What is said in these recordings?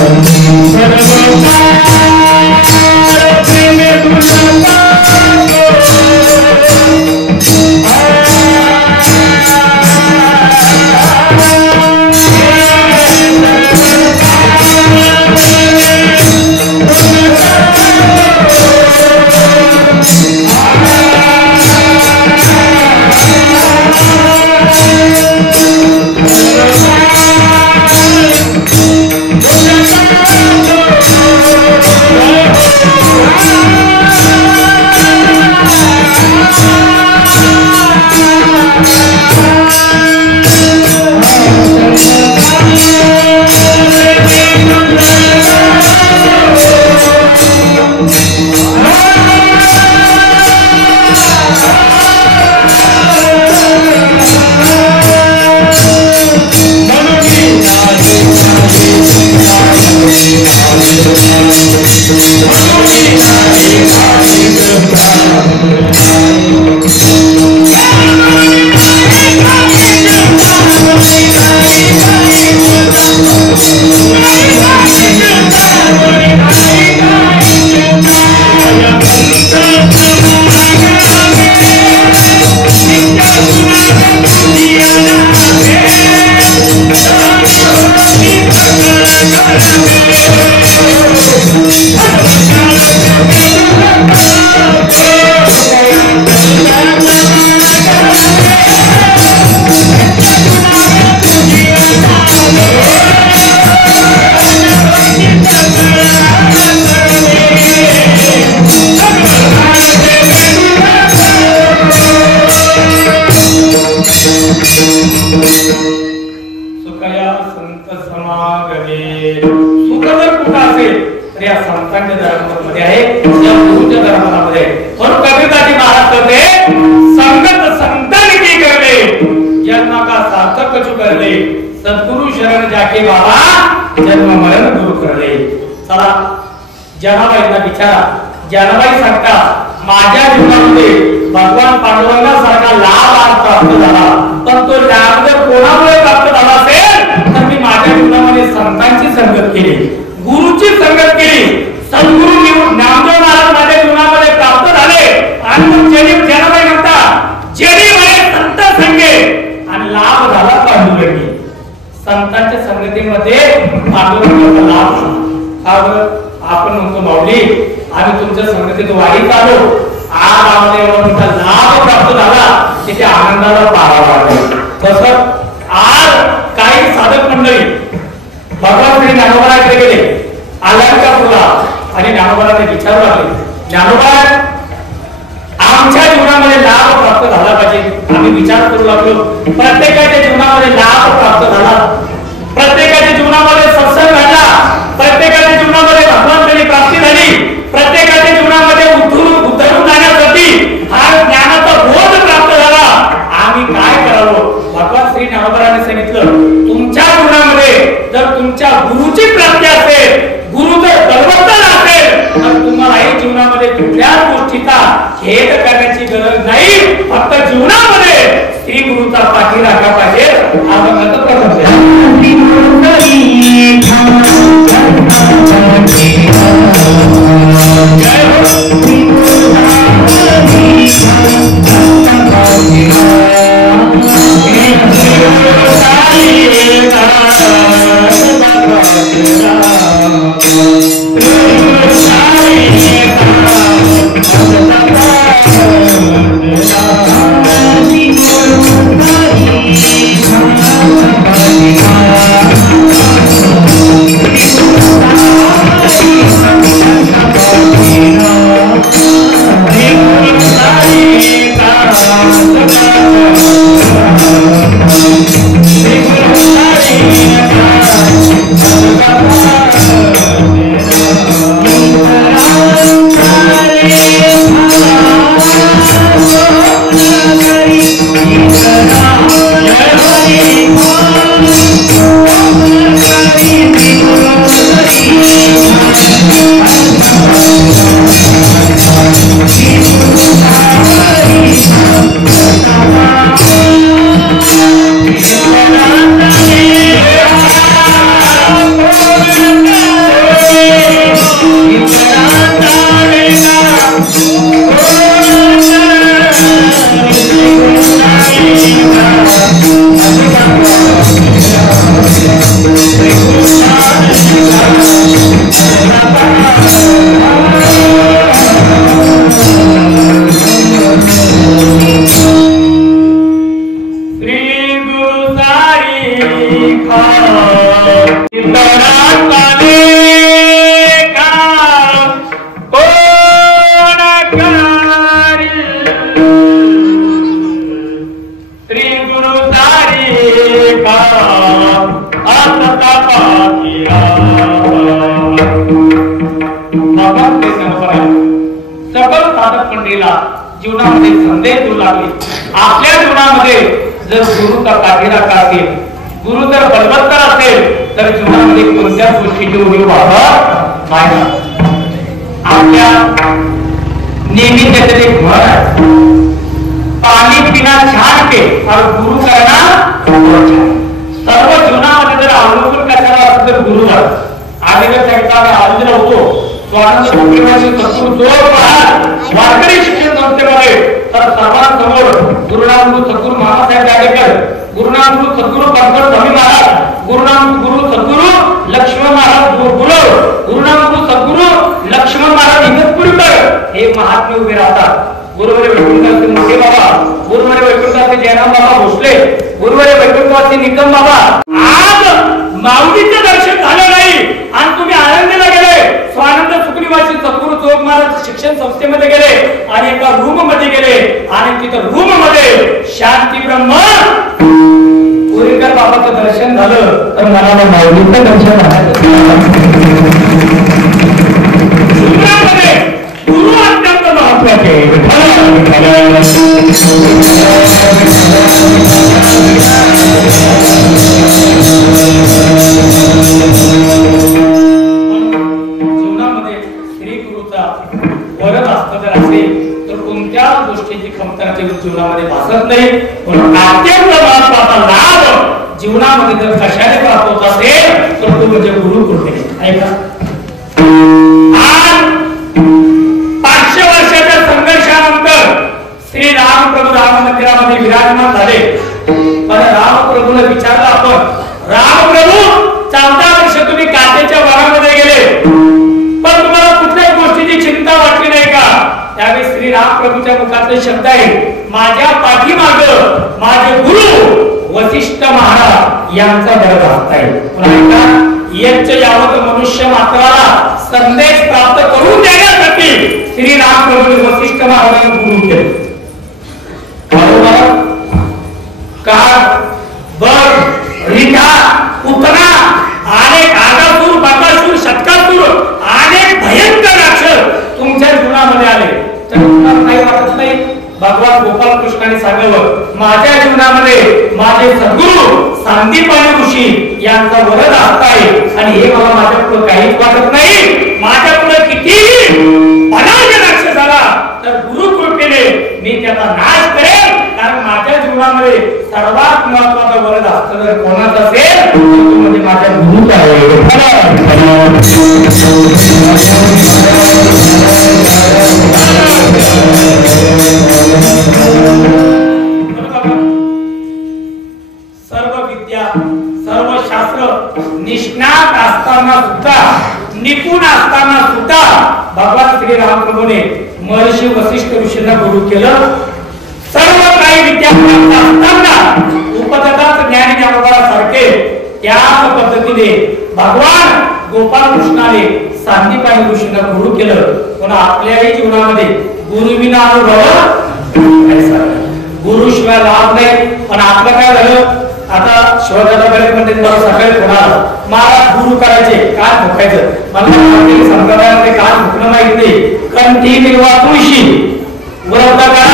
Thank you. संत असेल तर या संतांच्या धर्मामध्ये आहे, या गुरुच्या धर्मामध्ये आहे. म्हणून कबीरदाजी महाराज कहते संगत संतान की करले जन्म का सार्थक कछु करले सद्गुरु शरण जाके बाबा जन्म मरण दूर करले. चला जनाबाईंना विचारा. जनाबाई सांगता माझ्या जीवनामध्ये भगवान पांडुरंगासारखा लाभ प्राप्त झाला, पण तो लाभ जर कोणामुळे प्राप्त झाला असेल तर मी माझ्या जीवनामध्ये संतांची संगत केली, गुरुची संगत केली. सद्गुरु ज्ञानदेव महाराज माझ्या जीवनामध्ये प्राप्त झाले आणि मग जनाबाई म्हणतात जेणे माझे संत संगे आणि लाभ झाला पांडुरंगी. संतांच्या संगतीमध्ये पांडुरंगाचा लाभ. आपण म्हणतो माऊली आम्ही तुमच्या संगतीत वारीत आलो, आज आम्हाला एवढा मोठा लाभ प्राप्त झाला की त्या आनंदाला पाहावा लागेल. तसं आज काही साधक मंडळी भगवान श्री ज्ञानोबाकडे गेले अलंकापूरला आणि ज्ञानोबाला विचारू लागले ज्ञानोबा आमच्या जीवनामध्ये लाभ प्राप्त झाला पाहिजे. आम्ही विचार करू लागलो प्रत्येकाच्या जीवनामध्ये लाभ प्राप्त झाला, प्रत्येकाच्या जीवनामध्ये सत्संग घडला, प्रत्येकाच्या जीवनामध्ये भगवंताची प्राप्ती झाली, प्रत्येकाच्या जीवनामध्ये उद्धरून जाण्यासाठी हा ज्ञानाचा बोध प्राप्त झाला. आम्ही काय करावं? भगवान श्री ज्ञानोबाने सांगितलं तुमच्या जीवनामध्ये जर तुमच्या गुरुची प्राप्ती असेल, गुरु जर बलवंत असेल तर तुम्हाला जीवनामध्ये कुठल्याच गोष्टीचा खेद करण्याची गरज नाही. फक्त जीवनामध्ये श्री गुरुचा पाठी राखा पाहिजे. जीवनामध्ये संदेश देऊ लागले. आपल्या जीवनामध्ये जर गुरुचा पाठीराखा असेल, गुरु जर बलवत्तर असेल तर जीवनामध्ये कोणत्याच गोष्टीची उणीव भागत नाही. आपल्या नेहमी त्याचे एक म्हण आहे पाणी पिना छान पे और गुरु करना सर्व जीवनामध्ये जर अवलंबून कशाला असेल तर गुरु आलेल्या साहित्याने आलेला होतो स्वानंद भोगलेवासी सद्गुरु जोर पहाड वारकरी शिक्षण संस्थेमध्ये तर सर्वांसमोर गुरुनाम गुरु सद्गुरु मामासाहेब जाडेकर, गुरुनाम गुरु सद्गुरु पंकज स्वामी महाराज, गुरुनाम गुरु सद्गुरु लक्ष्मण महाराज गुरु, गुरुनाम गुरु सद्गुरु लक्ष्मण महाराज इगतपुरीकर हे महात्मे उभे राहतात. गुरुवारी वैकुंठवासी मोठे बाबा, गुरुवारी वैकुंठवासी जयराम बाबा भोसले, गुरुवारी वैकुंठवासी निकम बाबा. आज माऊलीचं दर्शन झालं नाही आणि तुम्ही आनंदीला गेले, स्वानंद सुखनिवासी सद्गुरु चोक महाराज शिक्षण संस्थेमध्ये गेले आणि एका रूम मध्ये गेले आणि तिथं रूम मध्ये शांती ब्रह्म पुरीकर बाबाचं दर्शन झालं तर मला माऊलीचं दर्शन झालं. असतं जर असेल तर कोणत्या गोष्टीची कमतरता जीवनामध्ये भासत नाही. म्हणून अत्यंत महत्त्वाचा लाभ जीवनामध्ये जर कशाने प्राप्त होत असेल तर तो म्हणजे गुरुकृपेने. ऐका, आज 500 वर्षाच्या संघर्षानंतर श्री रामप्रभू राम मंदिरामध्ये विराजमान झाले. पण रामप्रभूने विचारलं आपण, रामप्रभू 14 वर्ष तुम्ही काटेच्या वनामध्ये गेले पण तुम्हाला कुठल्याच गोष्टीची चिंता वाटली नाही का? त्यावेळी श्री रामप्रभूच्या मुखातले शब्द आहे, माझ्या पाठीमाग माझे गुरु वशिष्ठ महाराज यांचा बरं हात आहे. यज्ञ यावत मनुष्य मात्राला संदेश प्राप्त करून देण्यासाठी श्री रामप्रभूने वशिष्ठ महाराजांना गुरु केले. काळ बर रिठा उतना अनेक आगासूर बाकासूर शतकासूर अनेक भयंकर राक्षस तुमच्या जीवनामध्ये आले तर तुम्हाला काही वाटत नाही? भगवान गोपाल कृष्णाने सांगितलं, माझ्या जीवनामध्ये माझे सद्गुरू सांदीपनी ऋषी यांचा वरद हात आहे आणि हे मला माझ्या पुढे काहीच वाटत नाही. माझ्या पुढे कितीही अनाज राक्षस आला तर गुरु कृपेने मी त्याचा नाश करेन. कारण माझ्या जीवनामध्ये सर्वात महत्त्वाचा वरद हस्त जर कोणाचा असेल तो म्हणजे माझ्या गुरुचा आहे. सर्व विद्या सर्व शास्त्र निष्णात असताना सुद्धा निपुण असताना सुद्धा भगवान श्री रामप्रभूने महर्षी वशिष्ठ ऋषींना गुरु केलं. सर्व काही विद्यार्थी असताना उपदत्ताचं ज्ञानी ज्ञानोबासारखे त्याच पद्धतीने भगवान गोपाल कृष्णाने सांदीपनी ऋषींना गुरु केलं. पण आपल्याही जीवनामध्ये गुरुविना अनुभव गुरु शिवाय लाभ नाही. पण आपलं काय झालं, आता शिवाजाला म्हणते सकाळी कोणाला महाराज गुरु करायचे काय भुकायचं, मला संप्रदायामध्ये काय भुकणं माहित नाही. कंठी निर्वा तुळशी व्रत करा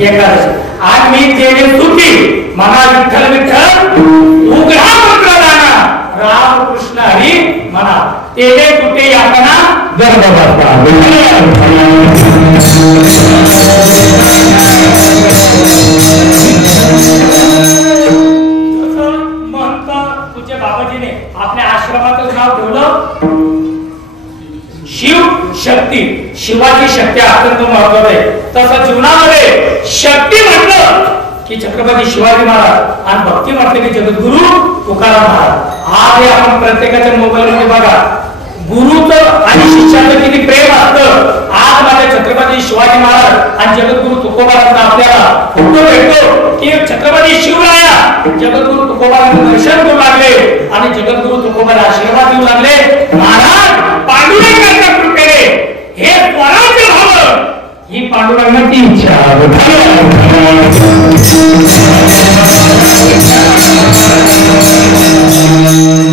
एकादशी. आज मी जेणे सुखी म्हणा विठ्ठल विठ्ठल उघडा मंत्र जाणा रामकृष्ण हरी म्हणा तेने कुठे यातना गर्भ बसता. महंत तुझ्या बाबाजीने आपल्या आश्रमाचं नाव ठेवलं शिव शक्ती. शिवाची शक्ती अत्यंत महत्वाची आहे. तसं जीवनामध्ये शक्ती म्हटलं की छत्रपती शिवाजी महाराज आणि भक्ती म्हटलं की जगद्गुरु तुकाराम महाराज. आज आपण प्रत्येकाच्या मोबाईल मध्ये बघा गुरुचं आणि शिष्याचं किती प्रेम असतं. आज माझ्या छत्रपती शिवाजी महाराज आणि जगद्गुरु तुकोबारांचा आपल्याला फोटो भेटतो की छत्रपती शिवराया जगद्गुरु तुकोबारांचं दर्शन करू लागले आणि जगद्गुरु तुकोबाला आशीर्वाद देऊ लागले. महाराज पांडुरंगाच्या कृपेने हे स्वराज्य व्हावं ही पांडुरंगाची इच्छा.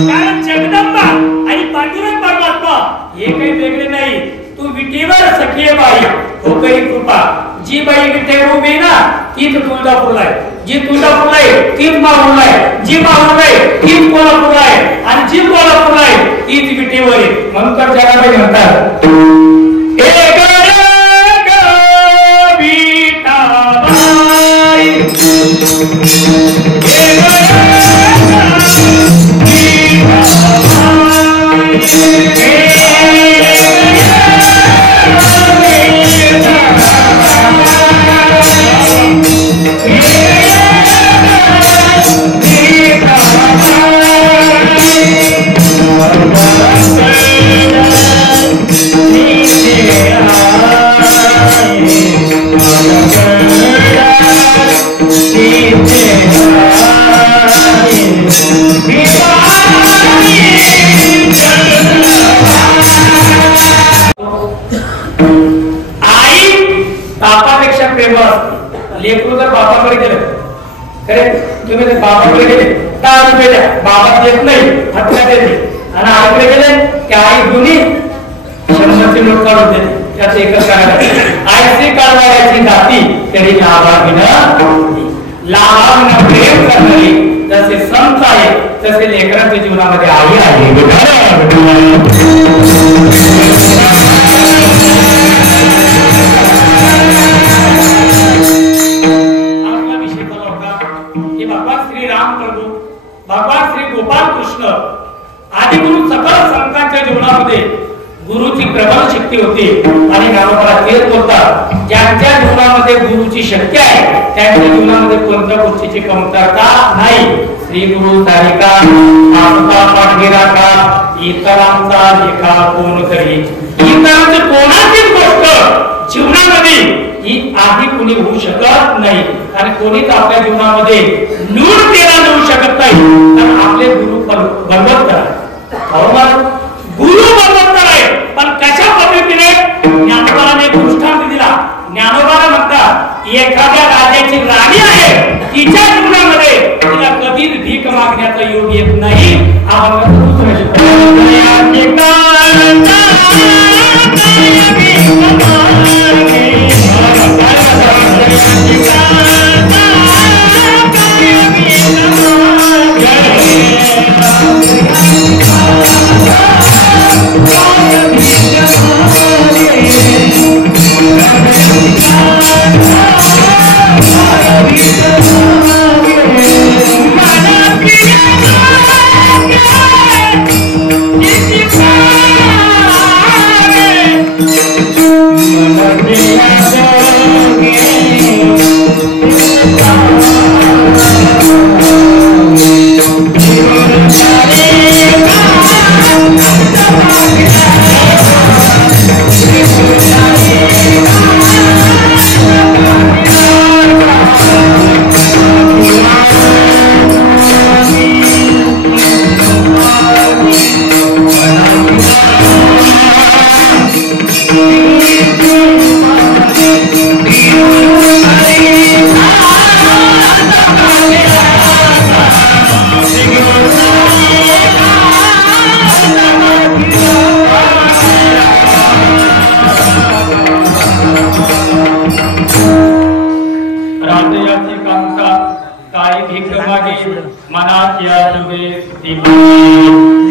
कारण जगदंबा आणि पांडुरंग परमात्मा हे काही वेगळे नाही. तू विटीवर सखी बाई हो काही कृपा. जी बाई विटेवर उभी ना तीच तुळजापूरला आहे, जी तुळजापूरला आहे तीच माहूरला आहे, जी माहूरला आहे तीच कोल्हापूरला आहे आणि जी कोल्हापूरला आहे तीच विटेवर आहे. म्हणून तर जगाबाई म्हणतात लेकरू जर बापाकडे गेलं खरे तुम्ही जर बापाकडे गेले 10 रुपये द्या, बाबा देत नाही हत्या देते आणि आईकडे गेले की आई दोन्ही 100ची नोट काढून देते. त्याचं एकच कारण आईची काढवायची जाती तरी लाभाविना प्रेम करणारी जसे संत आहे तसे लेकरांच्या जीवनामध्ये आई आहे. गुरुची प्रबळ शक्ती होती आणि ज्ञानोबाला तेच बोलतात, ज्यांच्या जीवनामध्ये गुरुची शक्ती आहे त्यांच्या जीवनामध्ये कोणत्या गोष्टीची कमतरता नाही. श्री गुरु सारिका आपला पाठगिरा का इतरांचा लेखा कोण करी. इतरांची कोणाचीच गोष्ट जीवनामध्ये ही आधी कोणी होऊ शकत नाही आणि कोणीच आपल्या जीवनामध्ये नूर तेरा नेऊ शकत नाही. तर आपले गुरु बलवत्तर गुरु बलवत्तर आहे. पण कशा पद्धतीने ज्ञानोबाने एक दृष्टांत दिला. ज्ञानोबाला म्हणतात एखाद्या राजाची राणी आहे, तिच्या जीवनामध्ये तिला कधीच भीक मागण्याचा योग येत नाही.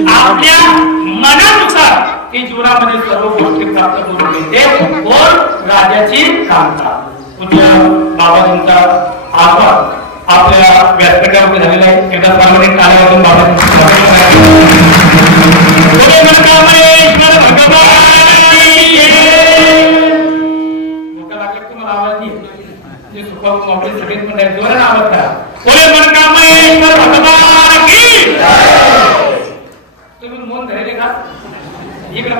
आपल्या मनानुसार ती जीवनामध्ये सर्व गोष्टी प्राप्त करून देते. कोण? राजाची कामता. पूज्य बाबाजींचा आभार आपल्या व्यासपीठावर झालेला आहे. एकदा सार्वजनिक कालावधून तुम्ही मन धरले का? इकडे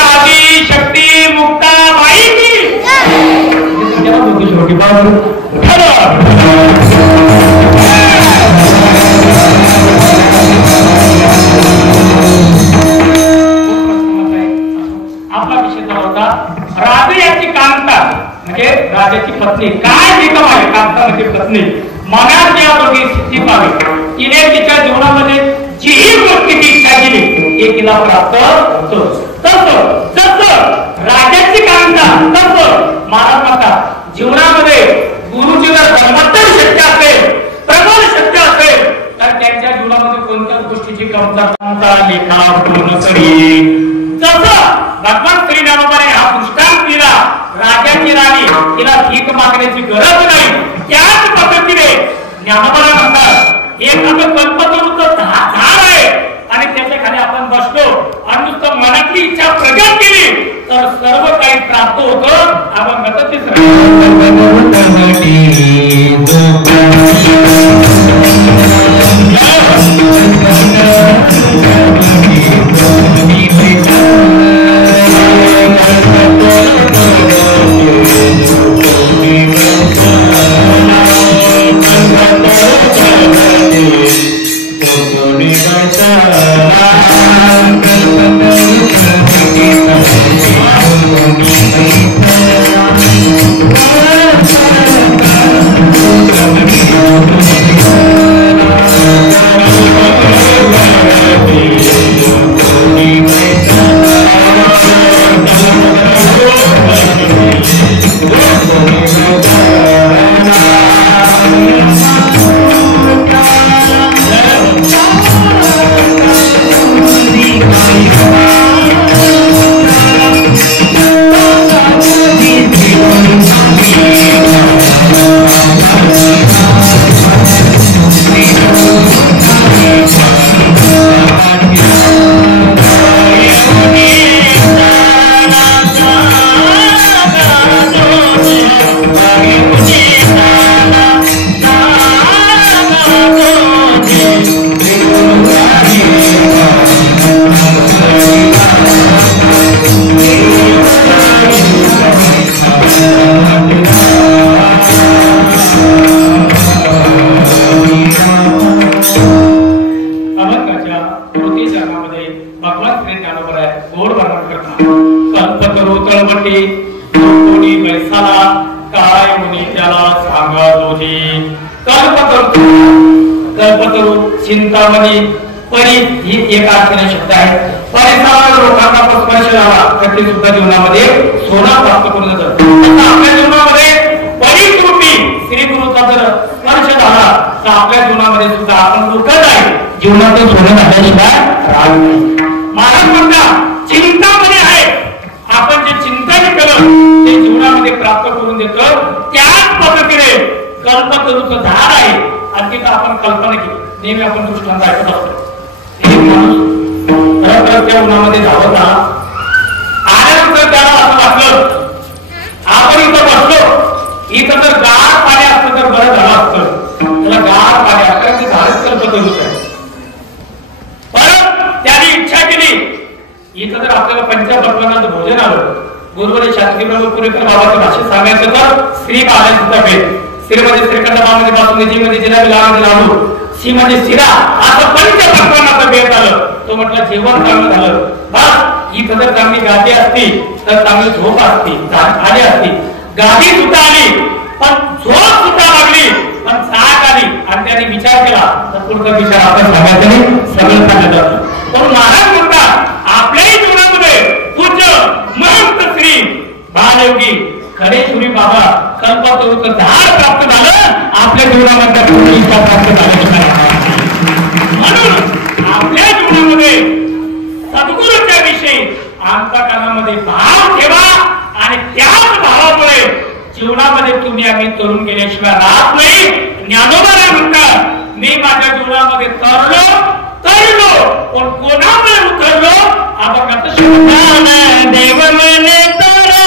आदि शक्ती मुक्ता बाई की छोटी आपला विषय झाला होता राजे याची कांता म्हणजे राजाची पत्नी. काय निकम आहे कांता म्हणजे पत्नी. मनात या दोघी स्थिती पाहावी. तिने तिच्या जीवनामध्ये जी गोष्टीची इच्छा केली हे तिला प्राप्त होतो. तसं राजाची कांता तसं महाराज म्हणतात जीवनामध्ये गुरुची जर धर्मत्तर शक्य असेल, प्रबळ शक्य असेल तर त्यांच्या जीवनामध्ये कोणत्याच गोष्टीची कमतरता लेखा पूर्ण करी. जसं भगवान श्री ज्ञानोबाने हा दृष्टांत दिला, राजाची राणी तिला भीक मागण्याची गरज नाही. त्याच पद्धतीने ज्ञानोबाला म्हणतात एखादं कल्पतरूचं झाड आहे आणि त्याच्या खाली आपण बसलो आणि नुसतं मनातली इच्छा प्रगट केली तर सर्व काही प्राप्त होतं. आपण चिंतामणी परी ही एक अर्थाने शब्द आहे. परिसरावर लोकांना स्पर्श झाला तर ते सुद्धा जीवनामध्ये सोना प्राप्त करून जातं. आपल्या जीवनामध्ये परिस्थिती श्री गुरुचा जर स्पर्श झाला तर आपल्या जीवनामध्ये सुद्धा आपण दुःखच आहे. जीवनातून सोनं झाल्याशिवाय राहत नाही. महाराज म्हणतात चिंतामणी आहे. आपण जे चिंतन केलं ते जीवनामध्ये प्राप्त करून देतो. त्याच पद्धतीने कल्पतरूचं झाड आहे आणि तिथं आपण कल्पना केली. नेहमी आपण दृष्टांत ऐकत असतो. एक माणूस खरं त्या उन्हामध्ये धावत आल्यानंतर त्याला असं वाटलं आपण इथं बसलो, इथं जर गार पाणी असतं तर बरं झालं असतं. त्याला गार पाणी असतं ते झाडच कल्पतरूच आहे. परत त्याने इच्छा केली इथं जर आपल्याला पंचपक्वान्नाचं भोजन आलं. गुरुवारी शास्त्री पुरेकर बाबाच्या भाषेत सांगायचं तर श्री बालाजीचा भेद. श्रीमध्ये श्रीखंडामध्ये बासुंदीजी मध्ये जिलाबी लावामध्ये लावलो. शी म्हणजे शिरा असं पंचपक्वान्नाचं भेद आलं. तो म्हटलं जेवण चांगलं झालं. बस इथं जर चांगली गादी असती तर चांगली झोप असती आली असती. गादी सुद्धा आली पण झोप सुद्धा लागली पण जाग आली आणि त्याने विचार केला तर पुढचा विचार आपण सांगायचं नाही. सगळं सांगत जातं. पण महाराज म्हणतात आपल्याही जीवनामध्ये पूज्य महंत श्री बालयोगी खडेश्वरी बाबा कल्पतरूचं झाड प्राप्त झालं. आपल्या जीवनामध्ये पूर्ण इच्छा प्राप्त झाल्याशिवाय म्हणून आपल्या जीवनामध्ये सद्गुरूच्या विषयी अंतःकरणामध्ये भाव ठेवा आणि त्याच भावामुळे जीवनामध्ये तुम्ही आम्ही तरुण गेल्याशिवाय राहत नाही. ज्ञानोबा म्हणतात मी माझ्या जीवनामध्ये तरलो पण कोणामुळे उतरलो आपण देव म्हणे तरलो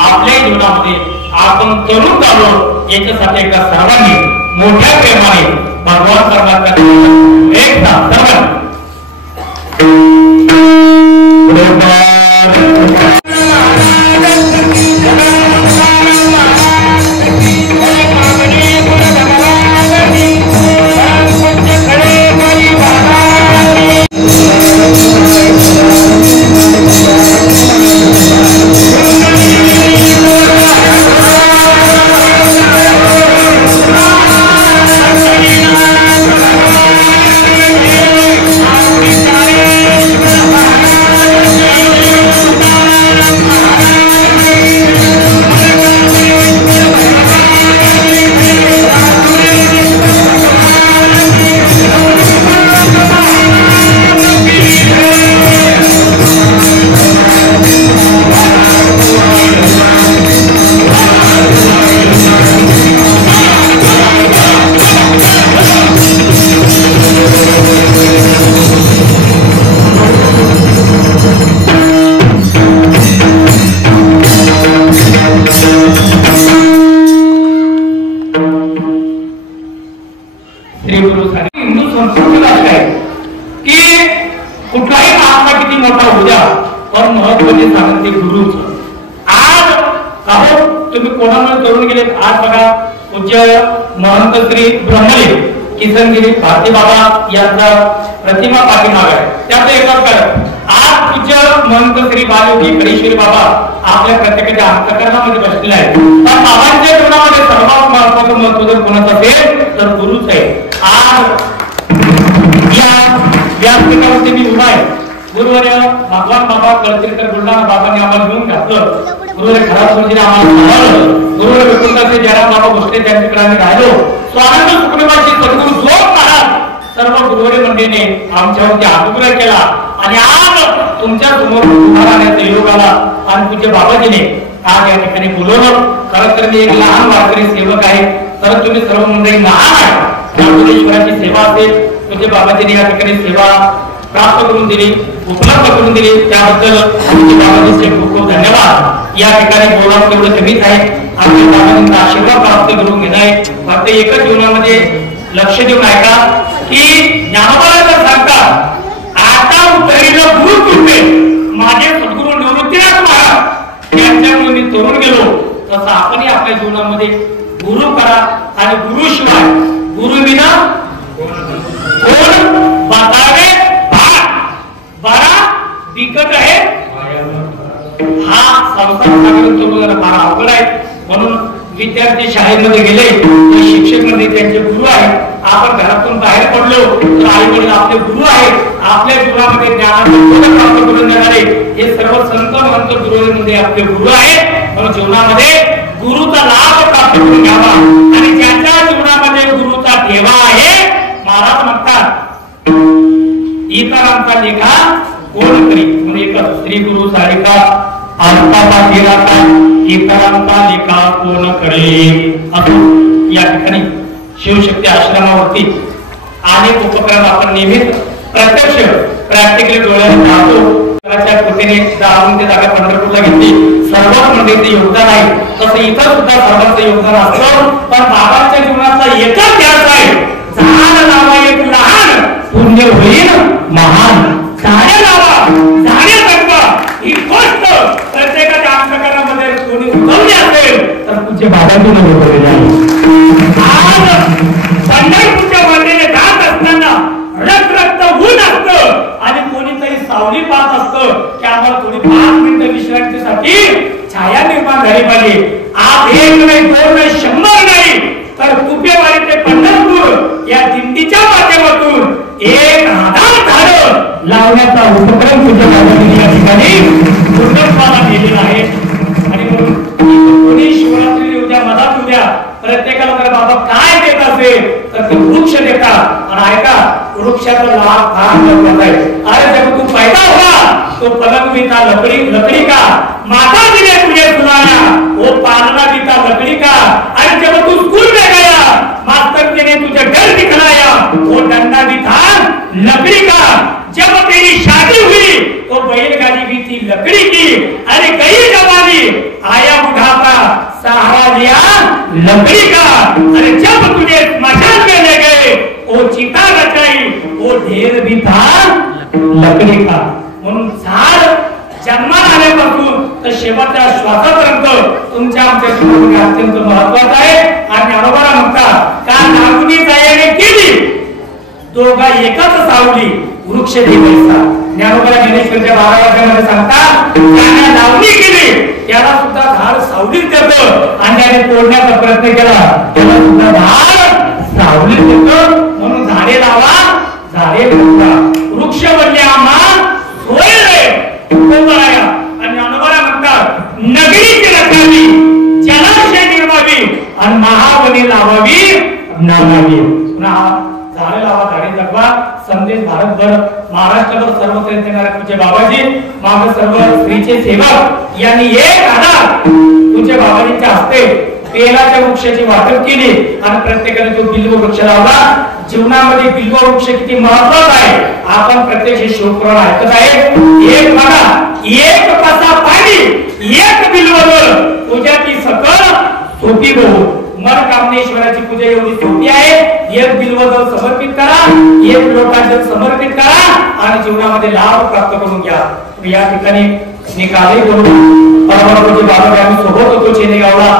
आपल्या जीवनामध्ये आपण तरुण झालो याच्यासाठी एकदा सर्वांनी मोठ्या प्रेमाने भगवान सर्वांना एक सर्वांनी म्हणजे आज बघा पूज्य महंत श्री ब्रह्मलीन किसनगिरी भारती बाबा यांचा प्रतिमा पाठीमागे आहे. त्याचं एकच कारण आज पूज्य महंत श्री बालयोगी कळेश्वरी बाबा आपल्या प्रत्येकाच्या अंतःकरणामध्ये बसलेले आहेत. पण बाबांच्या जीवनामध्ये सर्वात महत्त्वाचं महत्त्व जर कोणाचं असेल तर गुरुच आहे. आज या व्यासपीठावरती मी उभा आहे. गुरुवर्य भगवान बाबा कळतीरकर बुलढाणा बाबांनी आम्हाला घेऊन घातलं. गुरुवर्य खराब गुरुजीने आम्हाला सांभाळलं. गुरुवर्य विकुंठाचे जयराम बाबा गोष्टी त्यांच्याकडे आम्ही राहिलो. स्वानंद सुखदेवाची सद्गुरू जोग महाराज सर्व गुरुवर्य मंडळीने आमच्यावरती अनुग्रह केला आणि आज तुमच्या समोर उभा राहण्याचा योग आला आणि तुझ्या बाबाजीने आज या ठिकाणी बोलवलं. खरं तर मी एक लहान वारकरी सेवक आहे, तर तुम्ही सर्व मंडळी लहान आहे. ईश्वराची सेवा असेल तुझ्या बाबाजीने या ठिकाणी सेवा प्राप्त करून दिली, उपलब्ध करून दिली, त्याबद्दल बाबाजीचे खूप खूप धन्यवाद. या ठिकाणी बोलणं तेवढं कमीच आहे. आपल्या बाबाजींचा आशीर्वाद प्राप्त करून घेणं आहे. फक्त एकच जीवनामध्ये लक्ष देऊन ऐका की ज्ञानोबाला सांगतात आता उतरलेलं गुरु तुटे माझे सद्गुरू निवृत्तीनाथ महाराज यांच्यामुळे मी तरुण गेलो. तसं आपणही आपल्या जीवनामध्ये गुरु करा आणि गुरु शिवाय गुरु विना कोण बतावे बरा बिकट आहे. हा संसार सागर फार अवघड आहे. म्हणून विद्यार्थी शाळेमध्ये गेले तर शिक्षक म्हणजे त्यांचे गुरु आहेत. आपण घरातून बाहेर पडलो तर आई वडील आपले गुरु आहेत. आपल्या जीवनामध्ये ज्ञानाचं प्राप्त करून देणारे हे सर्व संत महंत गुरु म्हणजे आपले गुरु आहेत. म्हणून जीवनामध्ये गुरुचा लाभ प्राप्त करून घ्यावा आणि ज्याच्या जीवनामध्ये गुरुचा ठेवा आहे. महाराज म्हणतात इतरांचा लेखा कोण करी म्हणून एकच श्री गुरु सारिका आत्माचा देवाचा इतरांचा लेखा कोण करेल. असं या ठिकाणी शिवशक्ती आश्रमावरती अनेक उपक्रम आपण नेहमीच प्रत्यक्ष प्रॅक्टिकली डोळ्याने पाहतो. कृतीने जाऊन ते जागा पंढरपूरला घेतली. सर्वच मंडळीचे योगदान आहे. तसं इथं सुद्धा सर्वांचं योगदान असतं. पण बाबांच्या जीवनाचा एकच ध्यास आहे झाड लावा एक लहान पुण्य होईल महान. झाडे लावा झाडे जगवा ही गोष्ट प्रत्येकाच्या अंतःकरणामध्ये कोणी उतरली असेल तर तुझे बाबांची नोंदवलेली आहे. आज पंढरपूरच्या वाटेने जात असताना रक्त ऊन असतं आणि कोणीतरी सावली पाहत असतं की आम्हाला थोडी 5 मिनिटं विश्रांतीसाठी छाया निर्माण झाली पाहिजे. आज 1 नाही 2 नाही 100 नाही तर कुपेवाडी ते पंढरपूर या दिंडीच्या माध्यमातून 1000 झाडं लावण्याचा उपक्रम तुझ्या बाबांनी या ठिकाणी पूर्णत्वाला केलेला आहे. आणि म्हणून कोणी शिवरात्री उद्या मधात उद्या प्रत्येकाला जर बाबा काय देत असेल तर ते वृक्ष देतात. आणि ऐका वृक्षाचा लाभ फार महत्वाचा आहे. अरे जब तू पैदा हुआ तो पलंग भी था लकड़ी का माता जी ने तुझे सुलाया वो पालना भी था लकड़ी का. अरे जब तू स्कूल में गया मास्टर जी ने तुझे डर दिखलाया वो डंडा भी था लकड़ी का. जब तेरी शादी हुई तो बैलगाड़ी भी थी लकड़ी की. अरे गई जवानी आया बुढ़ापा सहारा लिया लकड़ी का. अरे जब तुझे स्मशान में ले गए वो चिता रचाई वो ढेर भी था लकड़ी का. म्हणून झाड जन्माला आल्यापासून तर शेवटच्या श्वासापर्यंत तुमच्या आमच्या जीवनामध्ये अत्यंत महत्वाचं आहे. आणि ज्ञानोबा म्हणतात का नागुनी तयारी केली दोघा एकच सावली वृक्ष देवायचा. ज्ञानोबा ज्ञानेश्वरच्या 12 वाक्यामध्ये सांगतात त्याने लावणी केली त्याला सुद्धा झाड सावलीत देतं आणि त्याने तोडण्याचा प्रयत्न केला त्याला सुद्धा झाड सावलीत देतं. म्हणून झाडे लावा झाडे जगवा वृक्ष म्हणजे आम्हा सोय रे उपमाया. आणि ज्ञानोबा म्हणतात नगरीची रचावी जलाशय निर्मावी आणि महावने लावावी नावावी. झाडे लावा झाडे जगवा संदेश भारतभर महाराष्ट्रभर सर्वत्र येणाऱ्या तुझे बाबाजी माग सर्व स्त्रीचे सेवक यांनी 1000 तुझे बाबाजींच्या हस्ते पेराच्या वृक्षाची वाटप केली आणि प्रत्येकाने तो बिल्व वृक्ष लावला. जीवनामध्ये बिल्व वृक्ष किती महत्वाचा आहे आपण प्रत्यक्ष शिवपुराण ऐकत आहे. एक बघा एक कसा पाणी एक बिल्व तुझ्या ती सकल सोपी बहु. मन कामनेश्वराची पूजा एवढी सोपी आहे. एक बिल्वजल समर्पित करा एक लोटांजल समर्पित करा आणि जीवनामध्ये लाभ प्राप्त करून घ्या. या ठिकाणी निकाली करून परमात्म्याचे बाबा आम्ही सोबत होतो चेनेगावला.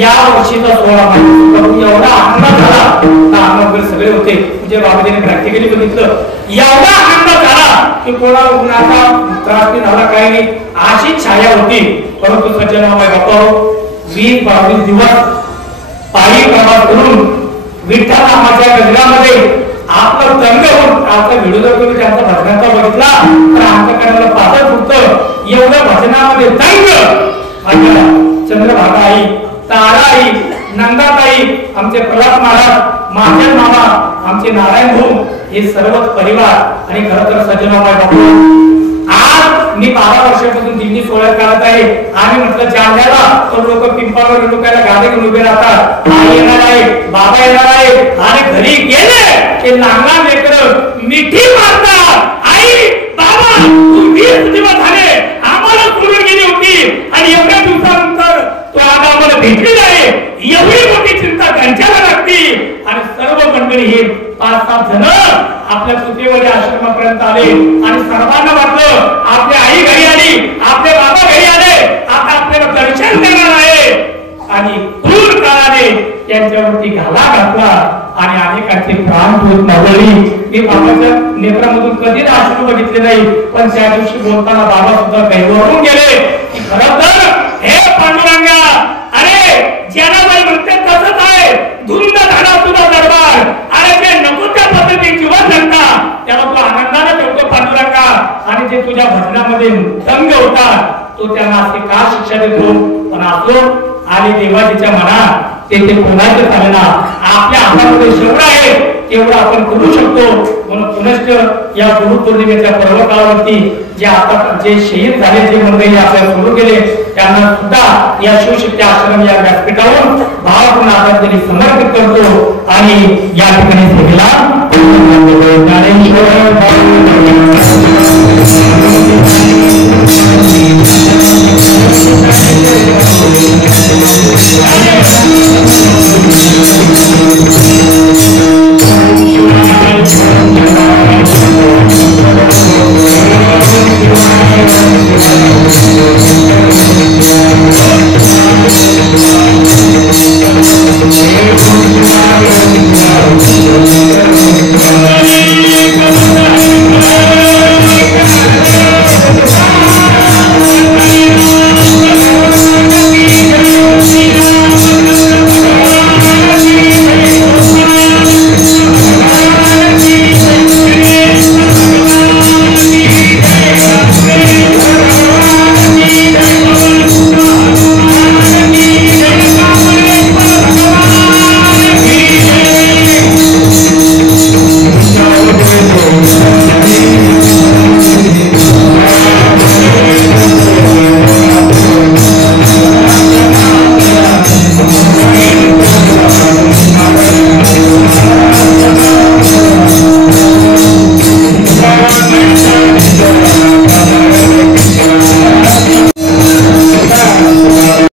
या वर्षीचा 16 माहिती एवढा आनंद झाला. आनंद सगळे होते म्हणजे बाबाजीने प्रॅक्टिकली बघितलं. एवढा आनंद झाला की कोणाला उन्हाचा त्रास झाला काही नाही अशी छाया होती. परंतु सज्जनाबाई बापा 20-22 दिवस पायी प्रवास करून विठ्ठल नामाच्या गजरामध्ये आपलं तंग होऊन आमचा व्हिडिओ जर तुम्ही त्यांचा भजनाचा बघितला तर आमच्या कानाला पातळ फुटतं एवढं भजनामध्ये तंग. चंद्रभागाई, ताराई, नंदाताई, आमचे प्रल्हाद महाराज, माझे मामा, आमचे नारायण भाऊ हे सर्वच परिवार. आणि खरं तर सज्जनाबाई बापू आज मी 12 वर्षापासून दिंडी सोहळ्यात काढत आहे. आणि म्हटलं जालन्याला तर लोक पिंपळावर लोकांना गाडी घेऊन उभे राहतात. आई येणार आहे, बाबा येणार आहे आणि घरी गेले ते लहान लेकरं मिठी मारतात. आई बाबा तू 20 दिवस झाले आम्हाला सोडून गेली होती आणि एवढ्या दिवसानंतर तो आज आम्हाला भेटली नाही. एवढी मोठी चिंता त्यांच्याला लागती. आणि सर्व मंडळी हे 5-7 जण आपल्या सुतेवाडी आश्रमापर्यंत आले आणि सर्वांना वाटलं आपली आई घरी आली, आपले बाबा घरी आले, आता आपल्याला दर्शन देणार आहे. आणि क्रूर काळाने त्यांच्यावरती घाला घातला आणि अनेकांचे प्राण होत नवली. मी बाबाच्या नेत्रामधून कधीच आश्रू बघितले नाही. पण त्या दिवशी बोलताना बाबा सुद्धा कैवरून गेले की खरं तर हे पांडुरंगा अरे ज्याला म्हणते तसंच आहे. धुंद झाला तुझा दरबार अरे ते नको त्या पद्धतीने जीवन जगता त्याला तू आनंदाने ठेवतो पांडुरंगा. आणि जे तुझ्या भजनामध्ये तंग होता तो त्यांना असे का शिक्षा देतो. पण असो आणि देवाजीच्या मनात ते कोणाचं चालेना. आपल्या हातामध्ये जेवढं आहे तेवढं आपण करू शकतो. म्हणून पुनश्च या गुरुपौर्णिमेच्या पर्व काळावरती जे आता जे शहीद झाले जे मंडळी आपल्याला सुरू केले त्यांना सुद्धा या शिवशक्ती आश्रम या व्यासपीठावर भावपूर्ण आदरांजली समर्पित करतो. आणि या ठिकाणी सेवेला ज्ञानेश्वर